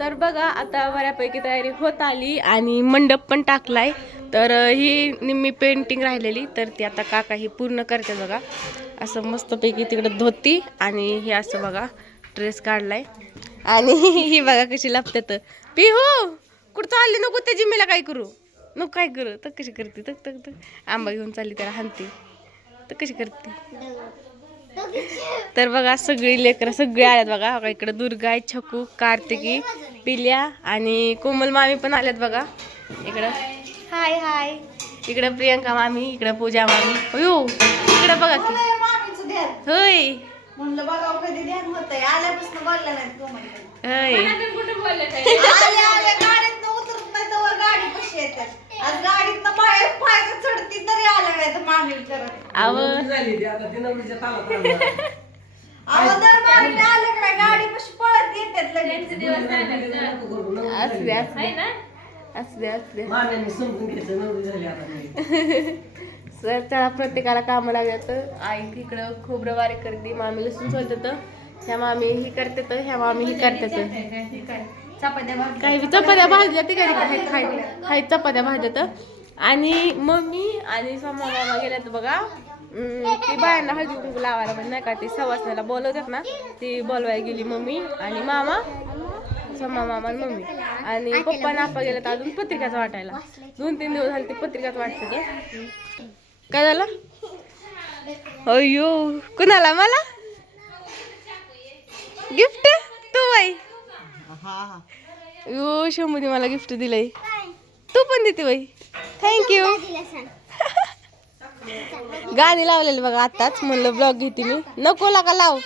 तर बघा आता बऱ्यापैकी तयारी होत आली आणि मंडप पण टाकलाय. तर ही निम्मी पेंटिंग राहिलेली तर ती आता काका ही पूर्ण करते बघा. असं मस्तपैकी तिकडं धोती आणि हे असं बघा ड्रेस काढलाय. आणि ही बघा कशी लपते तर पिहू कुठं चालली? नको त्या जिम्मीला काय करू. नको काय करू. तर कशी करते? तक तक तक आंबा घेऊन चालली त्याला हानते तर कशी करते? तर बघा सगळी लेकरं सगळे आल्यात बघा. इकडं दुर्गा आहे छकू कार्तिकी पिल्या आणि कोमल मामी पण आल्यात बघा. इकडं. हाय हाय. इकडं प्रियंका मामी इकडं पूजा मामी. अयो इकडं बघा की. होय. म्हणलं बघा कधी ध्यान होतंय आल्यापासून बोलल्या नाही कोमल होय आले आले गाडीत उतरत नाही तर गाडी कशी येतात आज गाडीत बाहेर पाय चढती तरी आल्या नाही तर मामी करत आव अहो दर मामीने आले का नाही, गाडी कशी पळत येतात लगेच. असू दे असू दे. असू दे असू दे. सर त्याला प्रत्येकाला कामं लागत आई तिकडं खोबरं बारीक करते मामी लसूण सोलतात. ह्या मामी ही करतात ह्या मामी ही करतात. चपात्या काही चपात्या भाजल्या ते घरी काही खाय काही चपात्या भाजल्यात. आणि मम्मी आणि सोमा मामा गेल्यात बघा. अं, ती बायांना हळदी कुंकू लावायला पण नाही का ती सवासण्याला बोलवतात ना ती बोलवायला गेली मम्मी आणि मामा सोमा मामा आणि मम्मी. आणि पप्पा आणि आप्पा गेल्यात अजून पत्रिकाच वाटायला. दोन तीन दिवस झाले ते पत्रिकाच वाटते काय झालं? अयो कुणाला? मला? गिफ्ट? तू बाई. यो शंभूने मला गिफ्ट दिलंय. तू पण देते बाई. थँक्यू गाणी लावलेली बघा आताच म्हणलं ब्लॉग घेते मी. नको का लाव.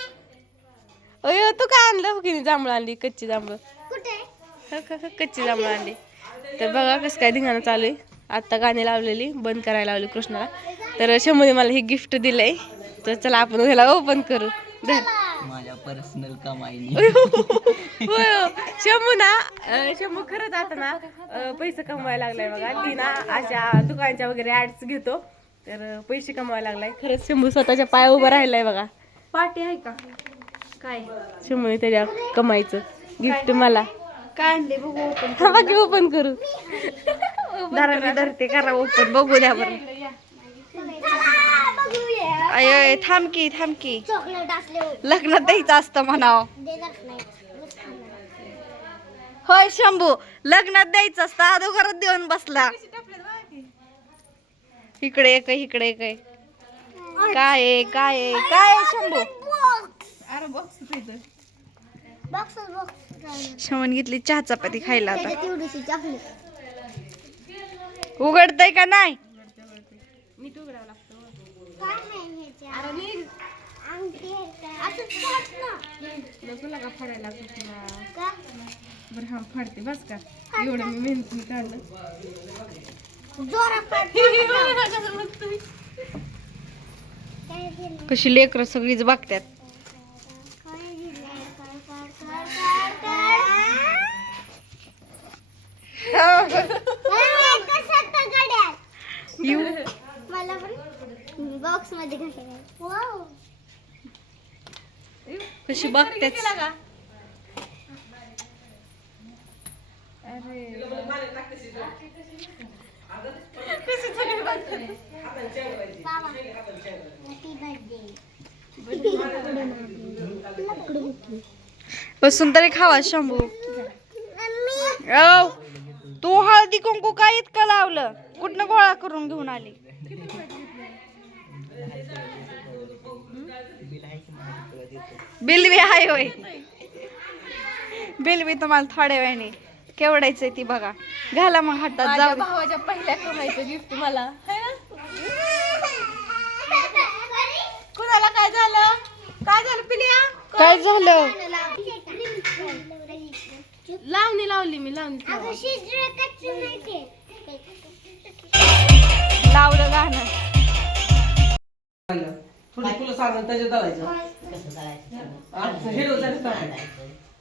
अयो तू काय आणलं? की जांभळं आणली कच्ची जांभळं. ह, ह, ह, कच्ची जांभळं आणली. तर बघा कसं काय धिंगाणं चालू आहे. आत्ता गाणी लावलेली बंद करायला लावली कृष्णाला. तर शंभूने मला हे गिफ्ट दिलंय. तर चला आपण ह्याला ओपन करू. धर. माझ्या पर्सनल कमाईने. होय हो. शंभू ना शंभू खरंच आता ना पैसे कमवायला लागलाय बघा. ती ना अशा दुकानच्या वगैरे ऍड्स घेतो. तर पैसे कमवायला लागलाय. खरंच शंभू स्वतःच्या पाया उभा राहिलाय बघा. पार्टी आहे का? काय? शंभूने त्याच्या कमाईचं गिफ्ट मला. काय आणले बघू ओपन हा बाकी ओपन करू. मी धरते करा ओपन बघू द्या बरं. अय थांब की थांब की. चॉकलेट असले लग्नात द्यायचं असतं म्हणाव. होय शंभू लग्नात द्यायचं असतं. अगोदरच देऊन बसला. इकडे एक इकडे एक. काय आहे, काय काय शंभू? बॉक्स बॉक्स शमन घेतली चहा चपाती खायला आता. उघडतय का नाही? बरं हा फाडते. बस का? एवढं मी मेहनतीने काढलं. कशी लेकर सगळीच बघतात काय दिलंय? काय, काय, काय, काय, काय? अरे, कशात त्या गड्यात? यू मला पण बॉक्समध्ये घालायला. वाव. कशी बघतात बाबा. बसून तरी खावा शंभू. तू हळदी कुंकू काय इतकं लावलं? कुठनं गोळा करून घेऊन आली? बिलवी आहे होय. बिलवी तुम्हाला थोड्या वेळाने. केवढायचंय ती बघा. घाला मग हातात माझ्या जाऊ भावाच्या पहिल्या कमाईचं गिफ्ट मला. है ना? कुणाला काय झालं? काय झालं पिलिया? काय झालं? लावणी लावली मी लावणी. लावलं गाणं. थोडी फुलं सांगा त्याच्यात घालायचं आता हिरवं झालं?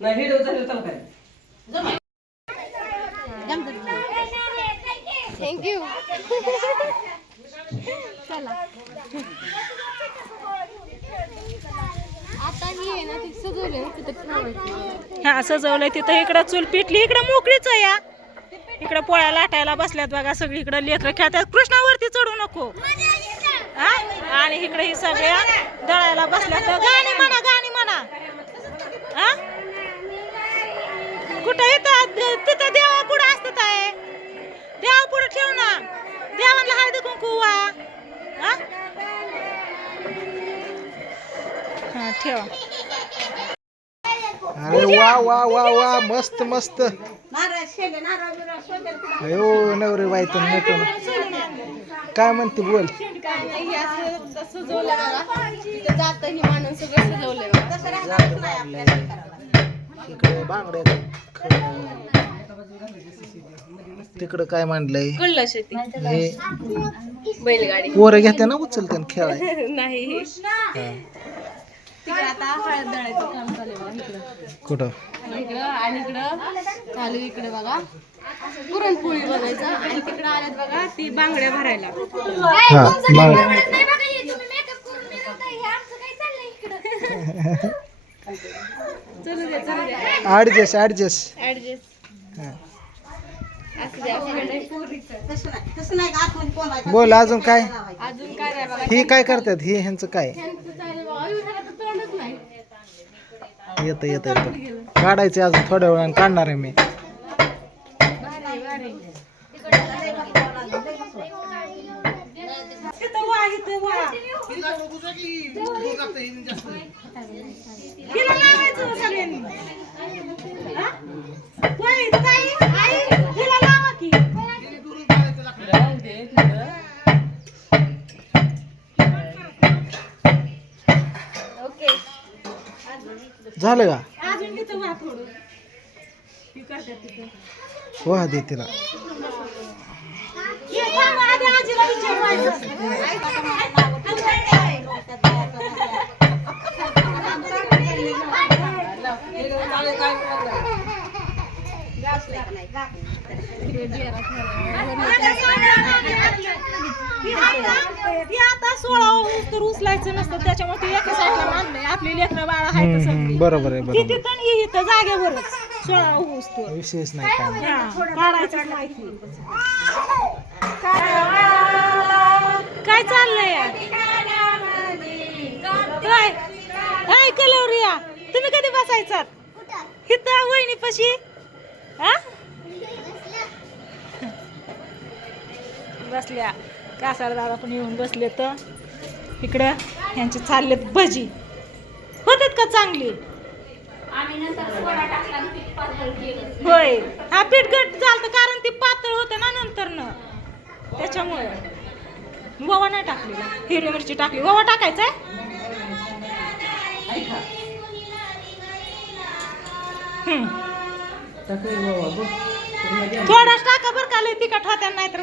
नाही हिरवं झालं तर काय थँक्यू आता ही ना ती सजवली ना तिथं हा सजवलंय तिथं. इकडं चूल पिटली इकडं मोकळीच आहे या इकडं पोळ्या लाटायला बसल्यात बघा सगळी. इकडं लेकरं खेळतात. कृष्णावरती चढू नको. हा? आणि इकडे ही सगळ्या दळायला बसल्यात गाणी म्हणा गाणी म्हणा. हा? कुठं इथं तिथं देवा पुढं असतात आहे? देवा पुढं ठेव ना. देवाला हळदी कुंकू वा हा? हा ठेवा. अरे वा वा वा वा मस्त मस्त. अयो नवरे बायतून नटून काय म्हणते बोल. हे ही इकडे बांगड्या तिकडं काय मांडलंय? कळलं शेती. हे बैलगाडी. पोरं घेते ना उचलते ना खेळाय. नाही. तिकडे आता हळद दळायचं काम चालू आहे बघा इकडं. कुठं? आणि इकडं आणि इकडं चालू आहे इकडे बघा. पुरणपोळी बनायचं आणि तिकडं आल्यात बघा ती बांगड्या भरायला. हा चलू द्या चलू द्या ऍडजस्ट ऍडजस्ट ऍडजस्ट हा. बोल अजून काय? अजून काय नाही बघा. ही काय करतात? ही ह्यांचं काय? येतं येतं काढायचे अजून थोड्या वेळाने काढणार आहे मी. झालं का? अजून तिथं वा थोडं ती करतात तिथं. वाह दे तिला ये थांबा, आधी आजीला विचारवायचं. ती आता सोळा ऊस तर उचलायचं नसतं त्याच्यामुळे ती एका साईडला मानलंय आपली लेकरं बाळा हम्म, बरोबर आहे बरोबर. जागेवरच सोळा ऊस तर विशेष नाही काय. माहिती काय चाललंय काय? काय कलवरिया तुम्ही कधी बसायचात? इथं वहिनी पशी बसल्या. कासार दादा पण येऊन बसले तर. इकडं ह्यांची चाललेत भजी. होतात का चांगली? होय. हा पीठ घट झालं कारण ती पातळ होतं ना नंतर न त्याच्यामुळे. ववा नाही टाकलेला. हिरवी मिरची टाकली. ववा टाकायचा थोडाच टाका बरं का लय तिखट होत्या नाही तर